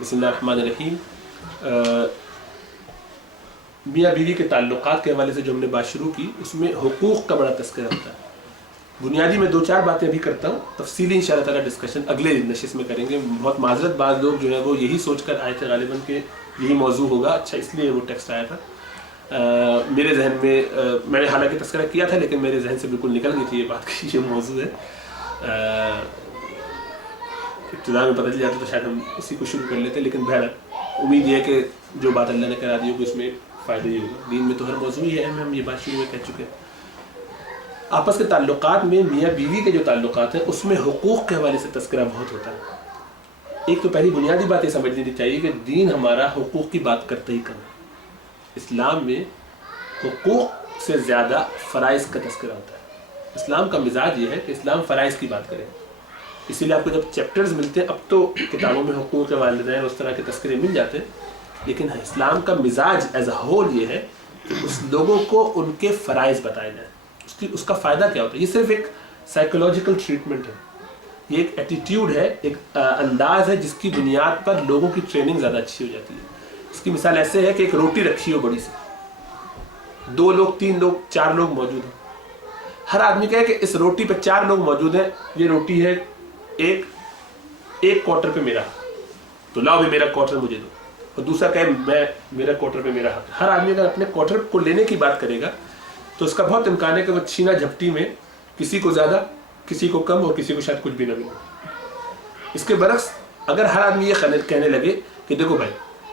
बिस्मिल्लाहिर्रहमानिर्रहीम। मियाँ बीवी के ताल्लुकात के हवाले से जो हमने बात शुरू की, उसमें हुकूक़ का बड़ा तस्करा होता है। बुनियादी मैं 2-4 बातें भी करता हूँ, तफसीली इंशाअल्लाह ताला डिस्कशन अगले नशिस्त में करेंगे। बहुत माजरत, बाद लोग जो है वो यही सोच कर आए थे गालिबन के यही मौजू होगा, अच्छा इसलिए वो टेक्स्ट आया था। मेरे जहन में मैंने हालांकि तस्करा किया था, लेकिन मेरे जहन से बिल्कुल निकल गई थी ये बात कि ये मौजू है। इब्तिदा में पता चल जाता तो शायद हम इसी को शुरू कर लेते, लेकिन बहरहाल उम्मीद ये है कि जो बात अल्लाह ने करा दी होगी उसमें फ़ायदा ही होगा। दीन में तो हर मौजू ही है, हम ये बात शुरू में कह चुके हैं। आपस के ताल्लुकात में मियाँ बीवी के जो ताल्लुकात हैं उसमें हुकूक़ के हवाले से तस्करा बहुत होता है। एक तो पहली बुनियादी बात ये समझ लेनी चाहिए कि दीन हमारा हुकूक़ की बात करते ही कम है। इस्लाम में हुकूक़ से ज़्यादा फ़राइज़ का तस्करा होता है। इस्लाम का मिजाज ये है कि इस्लाम फ़राइज़ की बात करे, इसीलिए आपको जब चैप्टर्स मिलते हैं, अब तो किताबों में हुकूक़ वालिदैन उस तरह के तस्करे मिल जाते हैं, लेकिन इस्लाम का मिजाज एज अ होल ये है कि उस लोगों को उनके फ़राइज़ बताए जाए, उसका फ़ायदा क्या होता है। ये सिर्फ एक साइकोलॉजिकल ट्रीटमेंट है, ये एक एटीट्यूड है, एक अंदाज़ है जिसकी बुनियाद पर लोगों की ट्रेनिंग ज़्यादा अच्छी हो जाती है। इसकी मिसाल ऐसे है कि एक रोटी रखी हो बड़ी सी, 2 लोग 3 लोग 4 लोग मौजूद हैं। हर आदमी कहे कि इस रोटी पे 4 लोग मौजूद हैं, ये रोटी है एक क्वार्टर पे मेरा, तो लाओ भी मेरा क्वार्टर मुझे दो। और दूसरा कहे मैं मेरा क्वार्टर पे मेरा हक। हर आदमी अगर अपने क्वार्टर को लेने की बात करेगा तो उसका बहुत इम्कान है कि वो छीना झपटी में किसी को ज़्यादा, किसी को कम और किसी को शायद कुछ भी ना मिले। इसके बरक्स अगर हर आदमी ये कहने लगे कि देखो भाई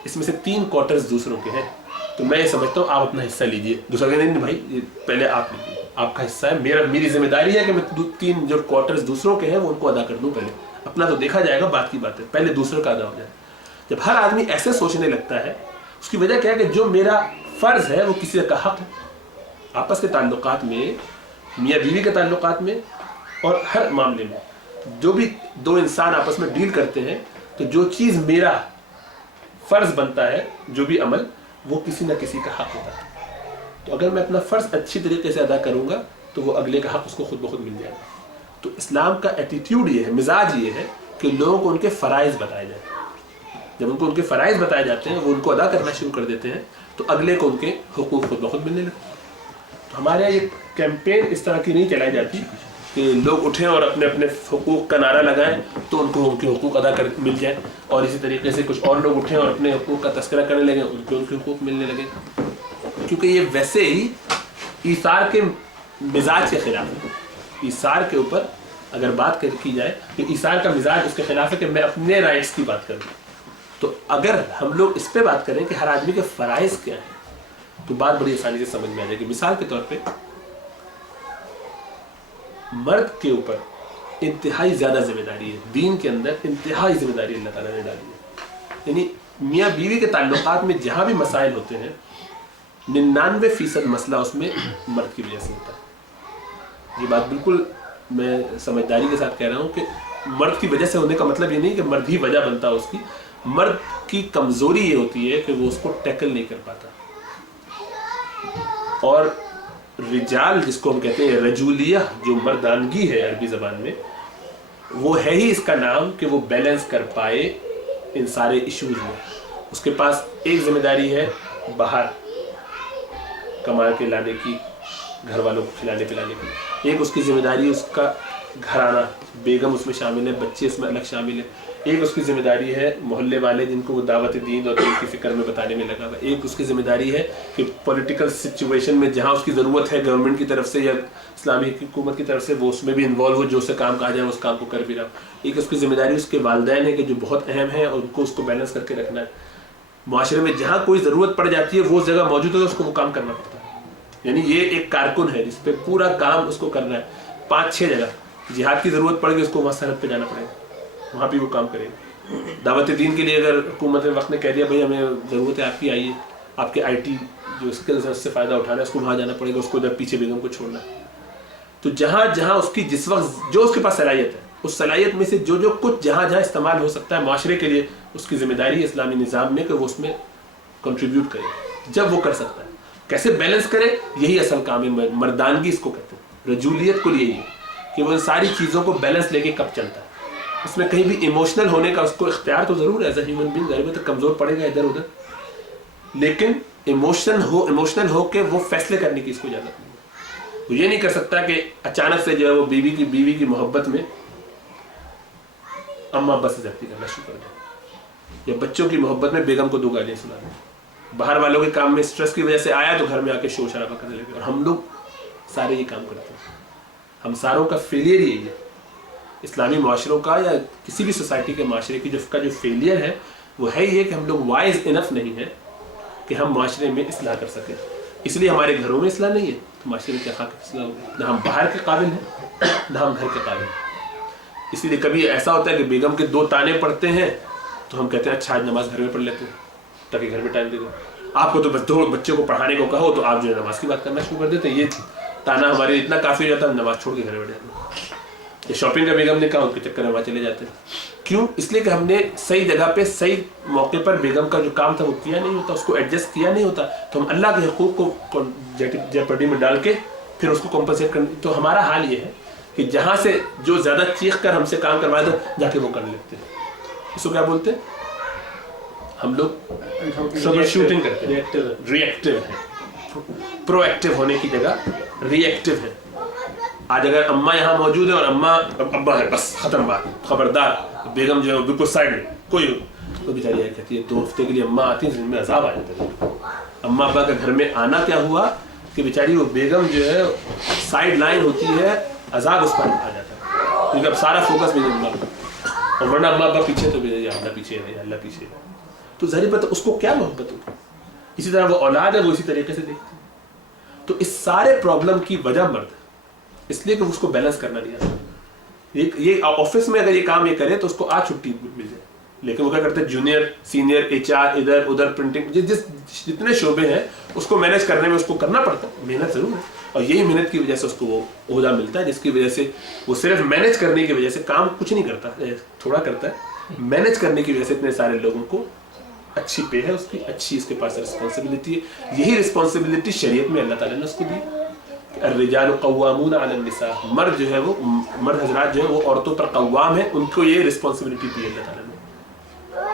इसमें से 3 क्वार्टर्स दूसरों के हैं, तो मैं ये समझता हूँ आप अपना हिस्सा लीजिए। दूसरा कहने नहीं भाई ये पहले आप लीजिए, आपका हिस्सा है, मेरी जिम्मेदारी है कि मैं 3 जो क्वार्टर्स दूसरों के हैं वो उनको अदा कर दूँ। पहले अपना तो देखा जाएगा, बात की बात है, पहले दूसरों का अदा हो जाए। जब हर आदमी ऐसे सोचने लगता है, उसकी वजह क्या है कि जो मेरा फ़र्ज़ है वो किसी का हक़ है। आपस के ताल्लुकात में, मियाँ बीवी के ताल्लुकात में और हर मामले में जो भी 2 इंसान आपस में डील करते हैं, तो जो चीज़ मेरा फ़र्ज़ बनता है, जो भी अमल, वो किसी न किसी का हक़ होता है। तो अगर मैं अपना फ़र्ज़ अच्छी तरीके से अदा करूँगा तो वो अगले का हक़ उसको खुद ब खुद मिल जाएगा। तो इस्लाम का एटीट्यूड ये है, मिजाज ये है कि लोगों को उनके फ़राइज़ बताए जाए। जब उनको उनके फ़राइज़ बताए जाते हैं, वो उनको अदा करना शुरू कर देते हैं, तो अगले को उनके हुकूक़ खुद ब खुद मिलने लगते हैं। तो हमारे यहाँ ये कैंपेन इस तरह की नहीं चलाई जाती कि लोग उठें और अपने अपने हुकूक़ का नारा लगाएं तो उनको उनके हुकूक़ अदा कर मिल जाए, और इसी तरीके से कुछ और लोग उठें और अपने हुकूक़ का तस्करा करने लगे, उनको उनके हुकूक़ मिलने लगे, क्योंकि ये वैसे ही ईसार के मिजाज के ख़िलाफ़ है। ईसार के ऊपर अगर बात की जाए तो ईसार का मिजाज उसके ख़िलाफ़ है कि मैं अपने राइट्स की बात करूँ। तो अगर हम लोग इस पे बात करें कि हर आदमी के फ़राइज़ क्या हैं, तो बात बड़ी आसानी से समझ में आ जाएगी। मिसाल के तौर पे मर्द के ऊपर इंतहाई ज़्यादा जिम्मेदारी है, दीन के अंदर इंतहाई जिम्मेदारी अल्लाह ताला ने डाली है। यानी मियाँ बीवी के ताल्लुकात में जहाँ भी मसाइल होते हैं, 99% मसला उसमें मर्द की वजह से होता है। ये बात बिल्कुल मैं समझदारी के साथ कह रहा हूँ कि मर्द की वजह से होने का मतलब ये नहीं कि मर्द ही वजह बनता है उसकी। मर्द की कमज़ोरी ये होती है कि वो उसको टैकल नहीं कर पाता, और रिजाल जिसको हम कहते हैं रजूलिया, जो मर्दानगी है अरबी ज़बान में, वो है ही इसका नाम कि वो बैलेंस कर पाए इन सारे इश्यूज़ में। उसके पास एक ज़िम्मेदारी है बाहर कमा के लाने की, घर वालों को खिलाने पिलाने की, एक उसकी ज़िम्मेदारी उसका घराना, बेगम उसमें शामिल है, बच्चे इसमें अलग शामिल है, एक उसकी ज़िम्मेदारी है मोहल्ले वाले जिनको वो दावत दीन और दीन की फ़िक्र में बताने में लगा हुआ, एक उसकी ज़िम्मेदारी है कि पॉलिटिकल सिचुएशन में जहाँ उसकी ज़रूरत है गवर्नमेंट की तरफ से या इस्लामी हुकूमत की तरफ से, वो उसमें भी इन्वॉल्व हो, जो से काम कहा जाए उस काम को कर भी रहा। एक उसकी ज़िम्मेदारी उसके वालिदैन है कि जो बहुत अहम है और उनको उसको बैलेंस करके रखना है। माशरे में जहाँ कोई ज़रूरत पड़ जाती है वो जगह मौजूद है, उसको वो काम करना पड़ता है। यानी ये एक कारकुन है जिस पर पूरा काम उसको करना है। 5-6 जगह जिहाद की ज़रूरत पड़ेगी उसको वहाँ सरहद पे जाना पड़ेगा, वहाँ भी वो काम करेगा। दावत दीन के लिए अगर हुकूमत ने वक्त ने कह दिया भाई हमें ज़रूरत है आपकी, आइए, आपके IT जो स्किल्स है उससे फ़ायदा उठाना है, उसको वहाँ जाना पड़ेगा, उसको उधर पीछे बेगम को छोड़ना है। तो जहाँ जहाँ उसकी जिस वक्त जो उसके पास सलाहियत है, उस सलाहियत में से जो जो कुछ जहाँ जहाँ इस्तेमाल हो सकता है माशरे के लिए, उसकी ज़िम्मेदारी है इस्लामी निज़ाम में कि वो उसमें कंट्रीब्यूट करे जब वो कर सकता है। कैसे बैलेंस करे, यही असल काम है, मर्दानगी इसको कहते हैं। रजूलियत को यही है कि वो इन सारी चीज़ों को बैलेंस लेके कब चलता है। اس میں کہیں بھی ایموشنل ہونے کا اس کو اختیار تو ضرور ہے ایز اے ہیومن بینگ، ظاہر ہے کمزور پڑے گا ادھر ادھر، لیکن ایموشنل ہو کے وہ فیصلے کرنے کی اس کو اجازت نہیں ہے. وہ یہ نہیں کر سکتا کہ اچانک سے جو ہے وہ بیوی کی محبت میں اماں ابا سے زیادتی کرنا شروع کر دیں، یا بچوں کی محبت میں بیگم کو 2 گالیاں سنا دیں، باہر والوں کے کام میں اسٹریس کی وجہ سے آیا تو گھر میں آ کے شور شرابہ کرنے لگے. اور ہم لوگ سارے یہ کام کرتے ہیں. ہم ساروں کا فیلئر یہی ہے، اسلامی معاشروں کا یا کسی بھی سوسائٹی کے معاشرے کی جو فیلئر ہے وہ ہے یہ کہ ہم لوگ وائز انف نہیں ہیں کہ ہم معاشرے میں اصلاح کر سکیں. اس لیے ہمارے گھروں میں اصلاح نہیں ہے تو معاشرے میں کیا خاک اصلاح ہوگی؟ نہ ہم باہر کے قابل ہیں نہ ہم گھر کے قابل ہیں. اسی لیے کبھی ایسا ہوتا ہے کہ بیگم کے 2 تانے پڑتے ہیں تو ہم کہتے ہیں اچھا آج نماز گھر میں پڑھ لیتے ہیں تاکہ گھر میں ٹائم دے دیں. آپ کو تو بس 2 بچوں کو پڑھانے کو کہو تو آپ جو ہے نماز کی بات کرنا شروع کر دیتے ہیں. یہ تانا ہمارے اتنا کافی ہو جاتا ہے نماز چھوڑ کے گھر میں بیٹھ جاتے ہیں. یہ شاپنگ کا بیگم نے کہا ان کے چکر میں وہاں چلے جاتے ہیں. کیوں؟ اس لیے کہ ہم نے صحیح جگہ پہ صحیح موقع پر بیگم کا جو کام تھا وہ کیا نہیں ہوتا، اس کو ایڈجسٹ کیا نہیں ہوتا، تو ہم اللہ کے حقوق کو جیپرڈی میں ڈال کے پھر اس کو کمپنسیٹ کرنے. تو ہمارا حال یہ ہے کہ جہاں سے جو زیادہ چیخ کر ہم سے کام کروایا تھا جا کے وہ کر لیتے ہیں. اس کو کیا بولتے ہیں؟ ہم لوگ ٹربل شوٹنگ کرتے ہیں، ریئیکٹیو ہے. پرو ایکٹیو ہونے کی جگہ ریئیکٹیو ہے. آج اگر اماں یہاں موجود ہے اور اماں ابا ہے بس ختم بات، خبردار بیگم جو ہے وہ بالکل سائڈ میں کوئی تو بیچاری یہ کہتی ہے 2 ہفتے کے لیے اماں آتی ہیں تو ان میں عذاب آ جاتا ہے. اماں ابا کے گھر میں آنا کیا ہوا کہ بیچاری وہ بیگم جو ہے سائڈ لائن ہوتی ہے، عذاب اس پر آ جاتا ہے کیونکہ اب سارا فوکس میرے اماں پر، اور ورنہ اماں ابا پیچھے تو اللہ پیچھے ہے اللہ پیچھے ہے. تو ظاہر بات اس کو کیا محبت ہوگی. اسی طرح وہ اولاد ہے وہ اسی طریقے سے دیکھتی ہے. تو اس سارے پرابلم کی وجہ مرد ہے، اس لیے کہ اس کو بیلنس کرنا نہیں آتا. یہ آفس میں اگر یہ کام یہ کرے تو اس کو آج چھٹی مل جائے، لیکن وہ کیا کرتے ہیں جونیئر سینئر HR ادھر ادھر پرنٹنگ جتنے شعبے ہیں اس کو مینیج کرنے میں اس کو کرنا پڑتا ہے. محنت ضرور ہے اور یہی محنت کی وجہ سے اس کو وہ عہدہ ملتا ہے جس کی وجہ سے وہ صرف مینیج کرنے کی وجہ سے کام کچھ نہیں کرتا، تھوڑا کرتا ہے. مینیج کرنے کی وجہ سے اتنے سارے لوگوں کو اچھی پے ہے، اس کی اچھی اس کے پاس رسپانسبلٹی ہے. یہی رسپانسبلٹی شریعت میں اللہ تعالیٰ نے اس کو دی. الرجال قوامون علی النساء، مرد جو ہے وہ مرد حضرات جو ہے وہ عورتوں پر قوام ہے، ان کو یہ رسپانسبلٹی دی اللہ تعالیٰ نے.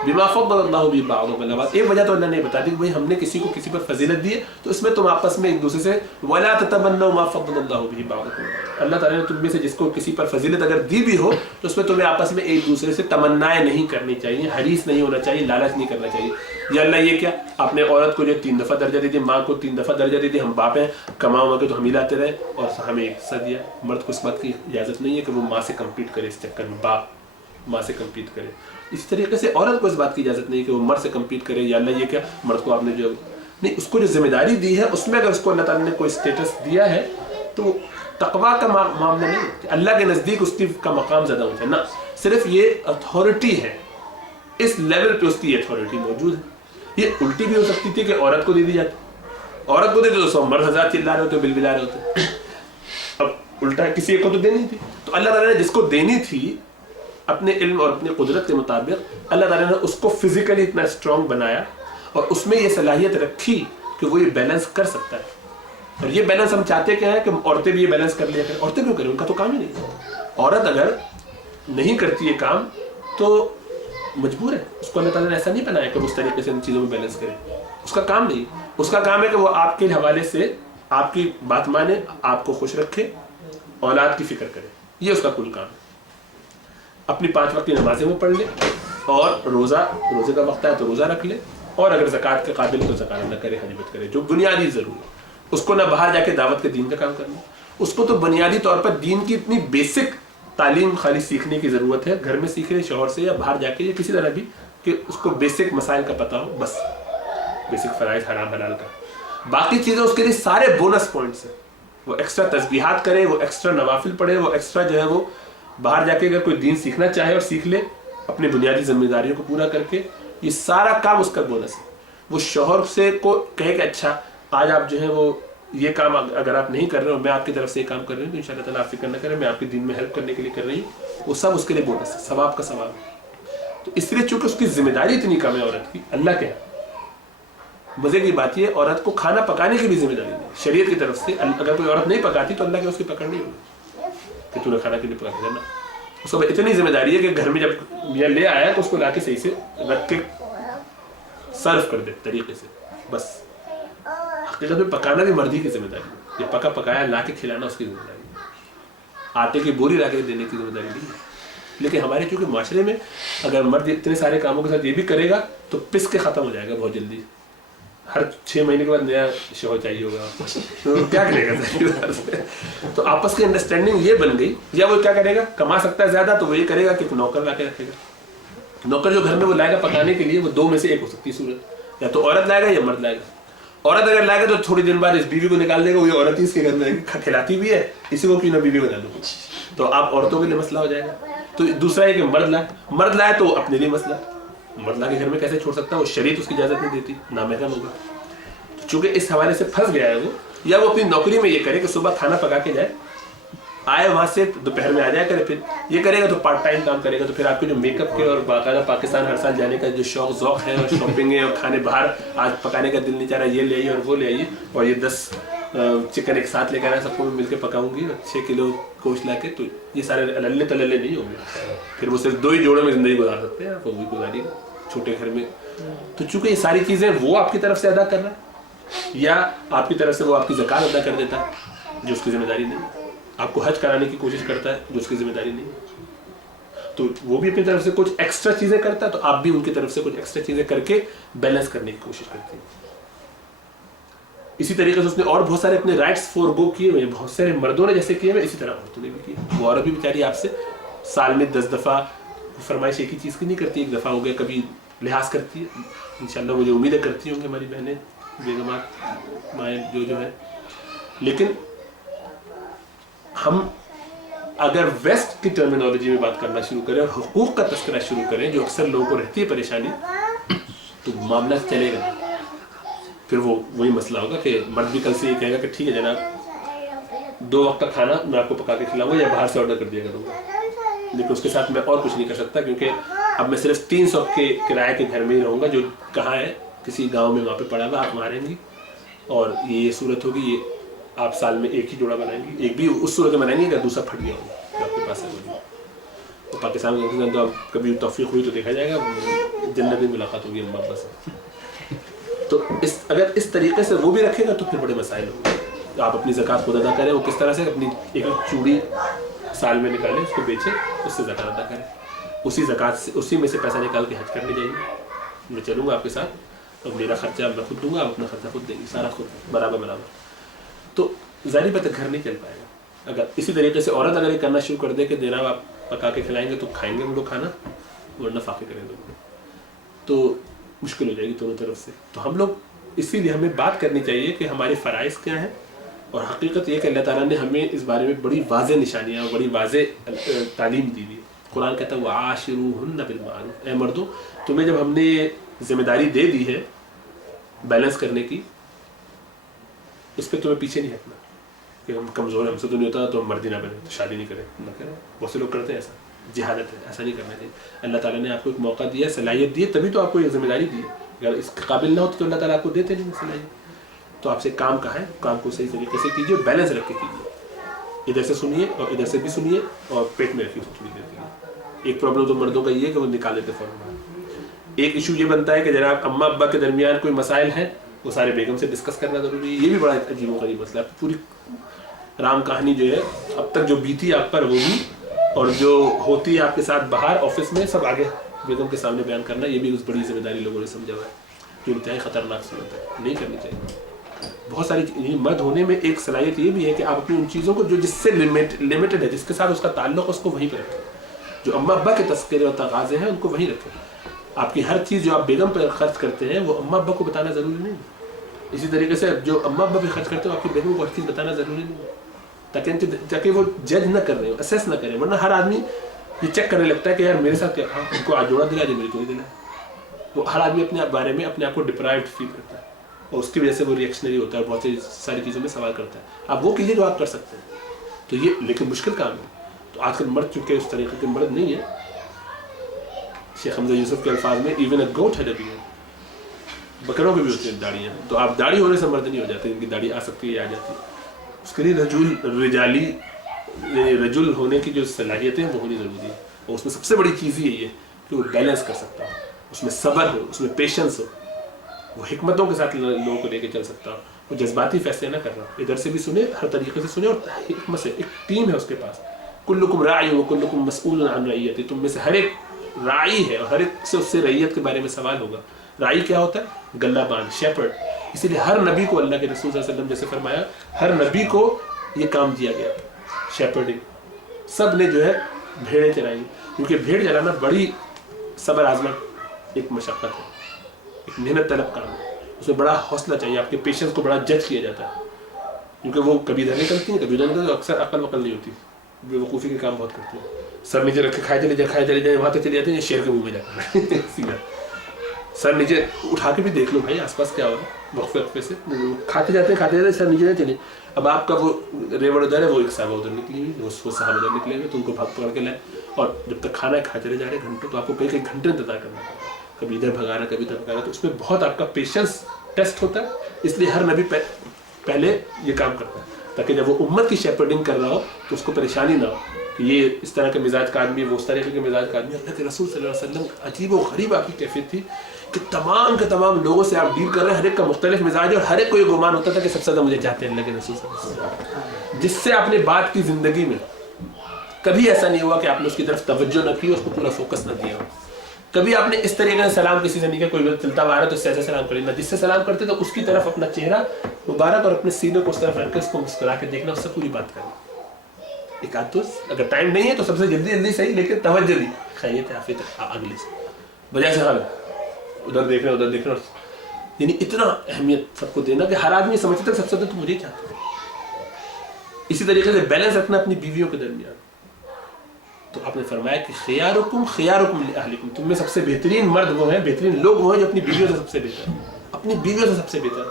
بما فضل اللہ به بعضهم على بعض، ایک وجہ تو اللہ نے بتا دی کہ بھائی ہم نے کسی کو کسی پر فضیلت دی ہے تو اس میں تم آپس میں ایک دوسرے سے ولا تتمنوا ما فضل اللہ به بعضكم، اللہ تعالیٰ نے تم میں سے جس کو کسی پر فضیلت اگر دی بھی ہو تو اس میں تمہیں آپس میں ایک دوسرے سے تمنائیں نہیں کرنی چاہیے، حریص نہیں ہونا چاہیے، لالچ نہیں کرنا چاہیے. یا اللہ یہ کیا آپ نے عورت کو جو 3 دفعہ درجہ دے دی، ماں کو 3 دفعہ درجہ دے دی، ہم باپ ہیں کماؤ کے تو ہم ہی لاتے رہے اور ہمیں ایک حصہ دیا. مرد کو اس بات کی اجازت نہیں ہے کہ وہ ماں سے کمپیٹ کرے، اس چکر میں باپ ماں سے کمپیٹ کرے. اسی طریقے سے عورت کو اس بات کی اجازت نہیں کہ وہ مرد سے کمپیٹ کرے. یا اللہ یہ کیا مرد کو آپ نے جو نہیں اس کو جو ذمہ داری دی ہے اس میں اگر اس کو اللہ تعالیٰ نے کوئی اسٹیٹس دیا ہے تو وہ تقویٰ کا معاملہ نہیں ہے، اللہ کے نزدیک اس کی کا مقام زیادہ ہوتا ہے نا، صرف یہ اتھارٹی ہے، اس لیول پہ اس کی اتھارٹی موجود ہے. یہ الٹی بھی ہو سکتی تھی کہ عورت کو دے دی جاتی، عورت کو دے تو 100 مرد حضرات چلا رہے ہوتے بل بلا رہے ہوتے. اب الٹا کسی ایک کو تو دینی تھی، تو اللہ تعالیٰ نے جس کو دینی تھی اپنے علم اور اپنی قدرت کے مطابق اللہ تعالیٰ نے اس کو فزیکلی اتنا اسٹرانگ بنایا اور اس میں یہ صلاحیت رکھی کہ وہ یہ بیلنس کر سکتا ہے. اور یہ بیلنس ہم چاہتے کیا ہے کہ عورتیں بھی یہ بیلنس کر لیا کریں. عورتیں کیوں کریں؟ ان کا تو کام ہی نہیں ہے. عورت اگر نہیں کرتی یہ کام تو مجبور ہے، اس کو اللہ تعالیٰ نے ایسا نہیں بنایا کہ وہ اس طریقے سے ان چیزوں میں بیلنس کرے. اس کا کام نہیں، اس کا کام ہے کہ وہ آپ کے حوالے سے آپ کی بات مانے، آپ کو خوش رکھے، اولاد کی فکر کرے. یہ اس کا کل کام ہے. اپنی 5 وقت کی نمازیں وہ پڑھ لے اور روزے کا وقت ہے تو روزہ رکھ لے، اور اگر زکوٰۃ کے قابل تو زکوٰۃ نہ کرے، حجبت کرے، جو بنیادی ضرور ہے. اس کو نہ باہر جا کے دعوت کے دین کا کام کرنا، اس کو تو بنیادی طور پر دین کی اتنی بیسک تعلیم خالی سیکھنے کی ضرورت ہے، گھر میں سیکھ لے شوہر سے یا باہر جا کے یا کسی طرح بھی، کہ اس کو بیسک مسائل کا پتہ ہو، بس بیسک فرائض حرام حلال کا. باقی چیزیں اس کے لیے سارے بونس پوائنٹس ہیں. وہ ایکسٹرا تسبیحات کرے، وہ ایکسٹرا نوافل پڑھے، وہ ایکسٹرا جو ہے وہ باہر جا کے اگر کوئی دین سیکھنا چاہے اور سیکھ لے اپنی بنیادی ذمہ داریوں کو پورا کر کے، یہ سارا کام اس کا بونس ہے. وہ شوہر سے کو کہے کہ اچھا آج آپ جو ہے وہ یہ کام اگر آپ نہیں کر رہے ہو، میں آپ کی طرف سے یہ کام کر رہی ہوں تو ان شاء اللہ تعالیٰ آپ فکر نہ کریں، میں آپ کے دین میں ہیلپ کرنے کے لیے کر رہی ہوں، وہ سب اس کے لیے بونس ہے، ثواب کا ثواب ہے. تو اس لیے چونکہ اس کی ذمہ داری اتنی کم ہے عورت کی، اللہ کے مزے کی بات یہ عورت کو کھانا پکانے کی بھی ذمہ داری نہیں شریعت کی طرف سے. اگر کوئی عورت نہیں پکاتی تو اللہ کے اس کی پکڑ نہیں ہوگی کہ تو نے کھانا کیوں نہیں پکا کے دینا. اس کو اتنی ذمہ داری ہے کہ گھر میں جب میاں لے آیا تو اس کو لا کے صحیح سے رکھ کے سرو کر دے طریقے سے. بس حقیقت میں پکانا بھی مردی کی ذمہ داری ہے. یہ پکا پکایا لا کے کھلانا اس کی ذمہ داری ہے. آٹے کی بوری لا کے دینے کی ذمہ داری نہیں ہے. لیکن ہمارے چونکہ معاشرے میں اگر مرد اتنے سارے کاموں کے ساتھ یہ بھی کرے گا تو پس کے ختم ہو جائے گا بہت جلدی. ہر 6 مہینے کے بعد نیا شوہر چاہیے ہوگا تو کیا کرے گا. تو آپس کی انڈرسٹینڈنگ یہ بن گئی. یا وہ کیا کرے گا, کما سکتا ہے زیادہ تو وہ یہ کرے گا کہ نوکر لا کے رکھے گا. نوکر جو گھر میں وہ لائے گا پکانے کے لیے, وہ 2 میں سے ایک ہو سکتی ہے صورت, یا تو عورت لائے گا یا مرد لائے گا. عورت اگر لائے گا تو تھوڑی دن بعد اس بیوی کو نکال دے گا, وہی عورت ہی اس کے گھر میں کھلاتی بھی ہے, اسی کو کیوں نہ بیوی بنا دو. تو آپ عورتوں کے لیے مسئلہ ہو جائے گا. تو دوسرا ہے کہ مرد لائے تو اپنے لیے مسئلہ, مرد لا کے گھر میں کیسے چھوڑ سکتا ہے, وہ شریعت اس کی اجازت نہیں دیتی, نامحرم ہوگا. چونکہ اس حوالے سے پھنس گیا ہے وہ, یا وہ اپنی نوکری میں یہ کرے کہ صبح کھانا پکا کے جائے, آئے وہاں سے دوپہر میں آ جائے کرے, پھر یہ کرے گا تو پارٹ ٹائم کام کرے گا. تو پھر آپ کے جو میک اپ کے اور باقاعدہ پاکستان ہر سال جانے کا جو شوق ذوق ہے, اور شاپنگ ہے, اور کھانے باہر آج پکانے کا دل نہیں چاہ رہا, یہ لے آئیے اور وہ لے آئیے, اور یہ 10 چکن ایک ساتھ لے کر آئے, سب کو مل کے پکاؤں گی 6 کلو گوشت لا کے, تو یہ سارے اللہ تللے نہیں ہوں گے. پھر وہ صرف 2 ہی جوڑوں میں زندگی گزار سکتے ہیں, آپ وہ بھی گزاری چھوٹے گھر میں. تو چونکہ یہ ساری چیزیں وہ آپ کی طرف سے ادا کر رہا ہے, یا آپ کی طرف سے وہ آپ کی زکات ادا کر دیتا ہے جو اس کی ذمہ داری نہیں, آپ کو حج کرانے کی کوشش کرتا ہے جو اس کی ذمہ داری نہیں, تو وہ بھی اپنی طرف سے کچھ ایکسٹرا چیزیں کرتا ہے, تو آپ بھی ان کی طرف سے کچھ ایکسٹرا چیزیں کر کے بیلنس کرنے کی کوشش کرتے ہیں. اسی طریقے سے اس نے اور بہت سارے اپنے رائٹس فورگو کیے ہوئے, بہت سارے مردوں نے جیسے کیے ہوئے, اسی طرح عورتوں نے بھی کیے. وہ عورت بھی بیچاری آپ سے سال میں 10 دفعہ فرمائش ایک ہی چیز کی نہیں کرتی, ایک دفعہ ہو گیا کبھی لحاظ کرتی ہے. انشاءاللہ مجھے امید ہے کرتی ہوں گی ہماری بہنیں بیگمات مائیں جو ہے. لیکن ہم اگر ویسٹ کی ٹرمینالوجی میں بات کرنا شروع کریں اور حقوق کا تذکرہ شروع کریں, جو اکثر لوگوں کو رہتی ہے پریشانی, تو معاملہ چلے گا. پھر وہی مسئلہ ہوگا کہ مرد بھی کل سے یہ کہے گا کہ ٹھیک ہے جناب 2 وقت کا کھانا میں آپ کو پکا کے کھلاؤں گا, یا باہر سے آرڈر کر دیا کروں گا, لیکن اس کے ساتھ میں اور کچھ نہیں کر سکتا, کیونکہ اب میں صرف 300 کے کرائے کے گھر میں ہی رہوں گا, جو کہاں ہے کسی گاؤں میں وہاں پہ پڑا ہوا, آپ وہاں رہیں گی, اور یہ صورت ہوگی, یہ آپ سال میں ایک ہی جوڑا بنائیں گی, ایک بھی اس صورت میں بنائیں گے اگر دوسرا پھٹ گیا ہوگا جو آپ کے پاس ہے. تو پاکستان میں تو اب کبھی توفیق ہوئی تو دیکھا جائے گا, جنت میں ملاقات ہوگی اللہ ابا سے. تو اگر اس طریقے سے وہ بھی رکھے گا تو پھر بڑے مسائل ہوں گے. آپ اپنی زکوٰۃ خود ادا کریں, وہ کس طرح سے اپنی ایک چوڑی سال میں نکالیں, اس کو بیچیں, اس سے زکوٰۃ ادا کریں, اسی زکوٰۃ سے اسی میں سے پیسہ نکال کے حج کرنے جائیں گے. میں چلوں گا آپ کے ساتھ, اور میرا خرچہ میں خود دوں گا, آپ اپنا خرچہ خود دیں گے, سارا خود برابر. تو ظاہری بات ہے گھر نہیں چل پائے گا. اگر اسی طریقے سے عورت اگر یہ کرنا شروع کر دے کہ جناب آپ پکا کے کھلائیں گے تو کھائیں گے ہم لوگ کھانا, ورنہ فاقے کریں گے, تو مشکل ہو جائے گی دونوں طرف سے. تو ہم لوگ اسی لیے ہمیں بات کرنی چاہیے کہ ہمارے فرائض کیا ہیں, اور حقیقت یہ کہ اللہ تعالیٰ نے ہمیں اس بارے میں بڑی واضح نشانیاں اور بڑی واضح تعلیم دی ہوئی. قرآن کہتا ہے وعاشروہن بالمعروف, اے مردوں تمہیں جب ہم نے ذمہ داری دے دی ہے بیلنس کرنے کی, اس پہ تمہیں پیچھے نہیں ہٹنا کہ ہم کمزور ہیں, ہم سے تو نہیں ہوتا تو ہم مردی نہ بنے, تو شادی نہیں کریں, نہ کریں. بہت سے لوگ کرتے ہیں ایسا, جہالت ہے, ایسا نہیں کرنا چاہیے. اللہ تعالیٰ نے آپ کو ایک موقع دیا ہے, صلاحیت دی ہے, تبھی تو آپ کو یہ ذمہ داری دی ہے. اگر اس کے قابل نہ ہوتے تو اللہ تعالیٰ آپ کو دیتے نہیں صلاحیت. تو آپ سے کام کا ہے, کام کو صحیح طریقے سے کیجیے, بیلنس رکھ کے کیجیے. ادھر سے سنیے اور ادھر سے بھی سنیے, اور پیٹ میں رکھیے تھوڑی دیر کے لیے. ایک پرابلم تو مردوں کا یہ ہے کہ وہ نکال لیتے فوراً. ایک ایشو یہ بنتا ہے کہ جناب اماں ابا کے درمیان کوئی مسائل ہیں, وہ سارے بیگم سے ڈسکس کرنا ضروری ہے. یہ بھی بڑا عجیب و غریب مسئلہ ہے. پوری رام کہانی جو ہے اب تک جو بیتی آپ پر وہ بھی, اور جو ہوتی ہے آپ کے ساتھ باہر آفس میں, سب آگے بیگم کے سامنے بیان کرنا, یہ بھی اس بڑی ذمہ داری لوگوں نے سمجھا ہوا ہے, جو انتہائی خطرناک صورت ہے, نہیں کرنی چاہیے. بہت ساری مرد ہونے میں ایک صلاحیت یہ بھی ہے کہ آپ اپنی ان چیزوں کو جو جس سے لمیٹڈ ہے, جس کے ساتھ اس کا تعلق ہے, اس کو وہیں پہ رکھیں. جو اماں ابا کے تذکرے اور تقاضے ہیں ان کو وہیں رکھیں. آپ کی ہر چیز جو آپ بیگم پہ خرچ کرتے ہیں وہ اماں ابا کو بتانا ضروری نہیں ہے. اسی طریقے سے جو اماں ابا پہ خرچ کرتے ہیں آپ کی بیگم کو ہر چیز بتانا ضروری نہیں ہے, تاکہ وہ جج نہ کر رہے ہو, اسیس نہ کریں. ورنہ ہر آدمی یہ چیک کرنے لگتا ہے کہ یار میرے ساتھ کیا, ان کو آج جوڑا دلا دیا, میری کو نہیں دلا. وہ ہر آدمی اپنے بارے میں اپنے آپ کو ڈپرائیوڈ فیل کرتا ہے, اور اس کی وجہ سے وہ ریئیکشنری ہوتا ہے, بہت سی ساری چیزوں میں سوال کرتا ہے. آپ وہ کیجیے جو آپ کر سکتے ہیں. تو یہ لیکن مشکل کام ہے. تو آج کل مرد چونکہ اس طریقے کے مرد نہیں ہے. شیخ حمزہ یوسف کے الفاظ میں even a goat had a beard, بکروں کی بھی ہوتی ہیں داڑیاں. تو آپ داڑھی ہونے سے مرد نہیں ہو جاتے, ان کی داڑھی آ سکتی ہے, آ جاتی ہے. اس کے لیے رجالی यानी रजुल होने की जो सलाहियतें वो होनी ज़रूरी है, और उसमें सबसे बड़ी चीज़ ही ये है कि वो बैलेंस कर सकता हो, उसमें सब्र हो, उसमें पेशेंस हो, वो हिकमतों के साथ लोगों को लेके चल सकता हो, वो जज्बाती फैसले ना कर रहा हो, इधर से भी सुने, हर तरीके से सुने, और हिकमत से एक टीम है उसके पास। कुल्लुकुम राई व कुल्लुकुम मसऊलुन अन रइयती, तुम में से हर एक राई है और हर एक से उससे रैयत के बारे में सवाल होगा। राई क्या होता है? गल्लाबान, शेपर्ड। इसीलिए हर नबी को अल्लाह के रसूल सल्लल्लाहु अलैहि वसल्लम जैसे फरमाया, हर नबी को ये काम दिया गया, शेपर्डिंग। सब ने जो है भेड़ें चराई, क्योंकि भेड़ चराना बड़ी सब्र आजमा एक मशक्क़त है, एक मेहनत तलब काम है, उसमें बड़ा हौसला चाहिए, आपके पेशेंस को बड़ा जज किया जाता है, क्योंकि वो कभी इधर निकलती हैं कभी उधर निकलती, अक्सर अकल वकल नहीं होती, बेवकूफ़ी के काम बहुत करते हैं। सर नीचे रख के खाए चले जाए, वहाँ तक चले जाते हैं शेर के मुंह में जाकर सीधा। सर नीचे उठा के भी देख लो भाई आसपास क्या हो रहा है, वक्फे से खाते जाते हैं, सर नीचे नहीं चले। अब आपका वो रेवड़ उधर है, वो एक साहब उधर निकली हुई, वो साहब उधर निकले हुए, तो उनको भाग पकड़ के लाए, और जब तक खाना है खा चले जा रहे घंटों, तो आपको कई घंटे इंतजार करना है, कभी इधर भगा रहा कभी इधर भगा रहा, तो उसमें बहुत आपका पेशेंस टेस्ट होता है। इसलिए हर नबी पहले ये काम करता है, ताकि जब वो उम्मत की शेपर्डिंग कर रहा हो तो उसको परेशानी ना हो कि ये इस तरह के मिजाज का आदमी, वो उस तरह के मिजाज का आदमी। अल्लाह के रसूल सल्लल्लाहु अलैहि वसल्लम अजीब व गरीब आपकी कैफियत थी कि तमाम के तमाम लोगों से आप डील कर रहे हैं, हर एक का मुख्तलिफ मिजाज है, और हर एक को ये गुमान होता था कि सबसे ज़्यादा मुझे चाहते हैं अल्लाह के रसूल सल्लल्लाहु अलैहि वसल्लम। जिससे आपने बात की ज़िंदगी में कभी ऐसा नहीं हुआ कि आपने उसकी तरफ तवज्जो न की, उसको पूरा फोकस न दिया हो। कभी आपने इस तरीके से सलाम किसी से नहीं किया, कोई चलता आ रहा तो उससे ऐसे सलाम करें ना, जिससे सलाम करते तो उसकी तरफ अपना चेहरा मुबारक और अपने सीने को उस तरफ रख के उसको मुस्कुरा के देखना, उससे पूरी बात करनी। एक आध तो अगर टाइम नहीं है तो सबसे जल्दी सही, लेकिन तवज्जो दी, खैरियत है आफियत अगले से बजाय से हाल उधर देख रहे उधर देख रहे, यानी इतना अहमियत सबको देना कि हर आदमी समझता है सबसे तो मुझे चाहता है। इसी तरीके से बैलेंस रखना अपनी बीवियों के दरमियान। तो आपने फरमाया कि खियारुकुम लिअहलिकुम, तुम में सबसे बेहतरीन मर्द वो हैं, बेहतरीन लोग वो हैं जो अपनी बीवियों से सबसे बेहतर, अपनी बीवियों से सबसे बेहतर।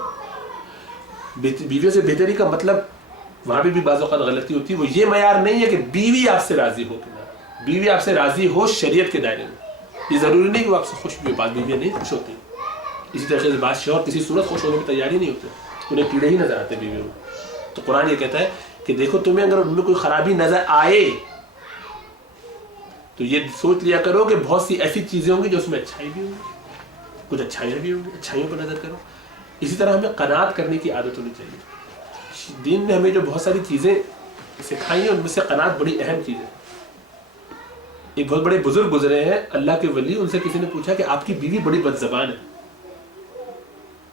बीवियों से बेहतरी का मतलब वहाँ भी बाज़ औक़ात गलती होती है, वो ये मयार नहीं है कि बीवी आपसे राज़ी हो, बीवी आपसे राज़ी हो शरीयत के दायरे में। ये ज़रूरी नहीं कि वो आपसे खुश भी हो, बात बीवियाँ नहीं खुश होती। इसी तरह से बादशाह और किसी सूरत खुश होने की तैयारी नहीं होते, उन्हें कीड़े ही नज़र आते बीवियों में। तो कुरान ये कहता है कि देखो तुम्हें अगर उनमें कोई ख़राबी नज़र आए तो ये सोच लिया करो कि बहुत सी ऐसी चीज़ें होंगी जो उसमें अच्छाई भी होंगी, कुछ अच्छाइयाँ भी होंगी, अच्छाइयों पर नज़र करो। इसी तरह हमें क़नाअत करने की आदत होनी चाहिए। दीन ने हमें जो बहुत सारी चीज़ें सिखाई हैं उनमें से क़नाअत बड़ी अहम चीज़ है। एक बहुत बड़े बुजुर्ग गुजरे हैं अल्लाह के वली, उनसे किसी ने पूछा कि आपकी बीवी बड़ी बदज़बान है,